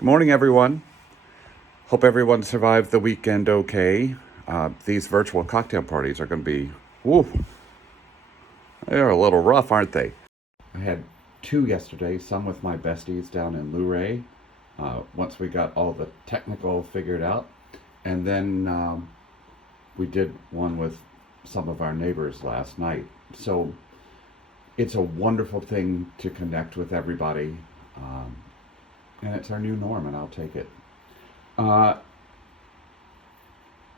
Good morning, everyone. Hope everyone survived the weekend okay. These virtual cocktail parties are going to be, woo, they're a little rough, aren't they? I had two yesterday, some with my besties down in Luray, once we got all the technical figured out. And then we did one with some of our neighbors last night. So it's a wonderful thing to connect with everybody. And it's our new norm, and I'll take it. Uh,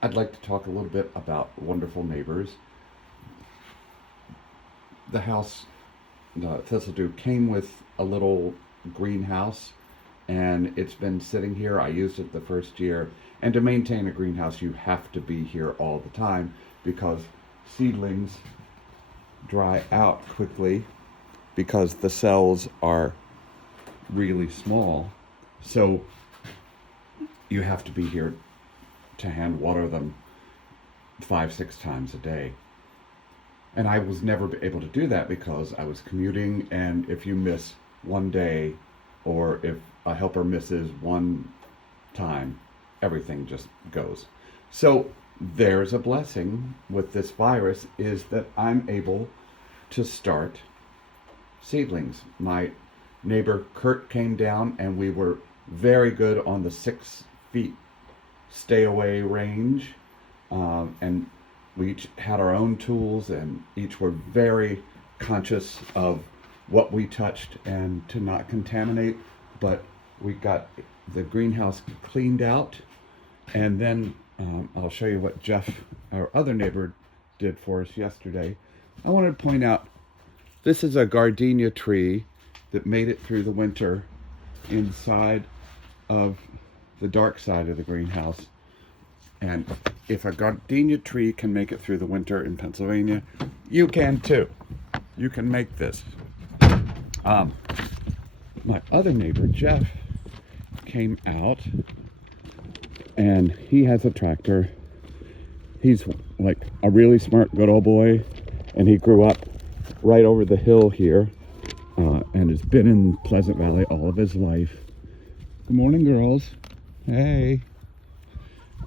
I'd like to talk a little bit about wonderful neighbors. The house, the Thistledew, came with a little greenhouse, and it's been sitting here. I used it the first year. And to maintain a greenhouse, you have to be here all the time because seedlings dry out quickly because the cells are really small. So you have to be here to hand water them 5-6 times a day. And I was never able to do that because I was commuting, and if you miss one day or if a helper misses one time, everything just goes. So there's a blessing with this virus, is that I'm able to start seedlings. My neighbor Kurt came down, and we were very good on the 6 feet stay away range, and we each had our own tools, and each were very conscious of what we touched and to not contaminate. But we got the greenhouse cleaned out, and then I'll show you what Jeff, our other neighbor, did for us yesterday. I wanted to point out, this is a gardenia tree that made it through the winter inside of the dark side of the greenhouse. And if a gardenia tree can make it through the winter in Pennsylvania, you can too. You can make this. My other neighbor, Jeff, came out, and he has a tractor. He's like a really smart, good old boy, and he grew up right over the hill here, and has been in Pleasant Valley all of his life. Good morning, girls. Hey.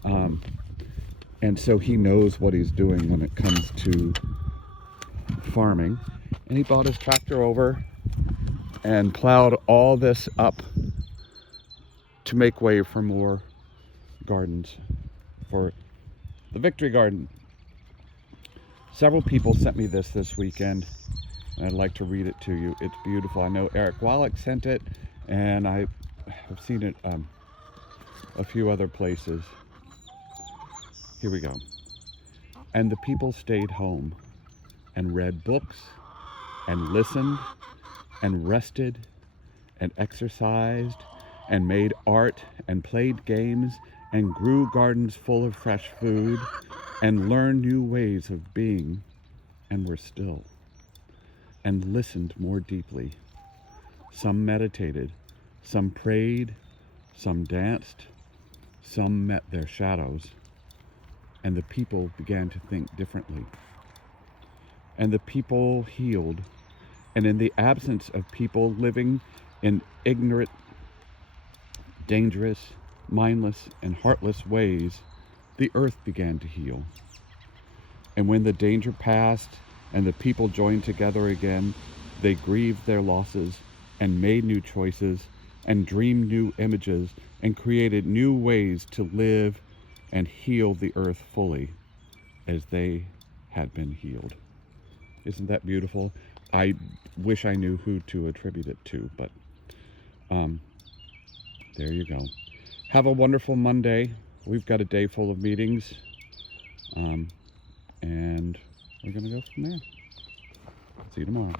And so he knows what he's doing when it comes to farming. And he bought his tractor over and plowed all this up to make way for more gardens, for the Victory Garden. Several people sent me this weekend, and I'd like to read it to you. It's beautiful. I know Eric Wallach sent it, and I have seen it a few other places. Here we go. And the people stayed home and read books and listened and rested and exercised and made art and played games and grew gardens full of fresh food and learned new ways of being and were still and listened more deeply. Some meditated, some prayed, some danced, some met their shadows. And the people began to think differently. And the people healed. And in the absence of people living in ignorant, dangerous, mindless, and heartless ways, the earth began to heal. And when the danger passed and the people joined together again, they grieved their losses and made new choices and dreamed new images and created new ways to live and heal the earth fully as they had been healed. Isn't that beautiful? I wish I knew who to attribute it to, but there you go. Have a wonderful Monday. We've got a day full of meetings, and we're going to go from there. See you tomorrow.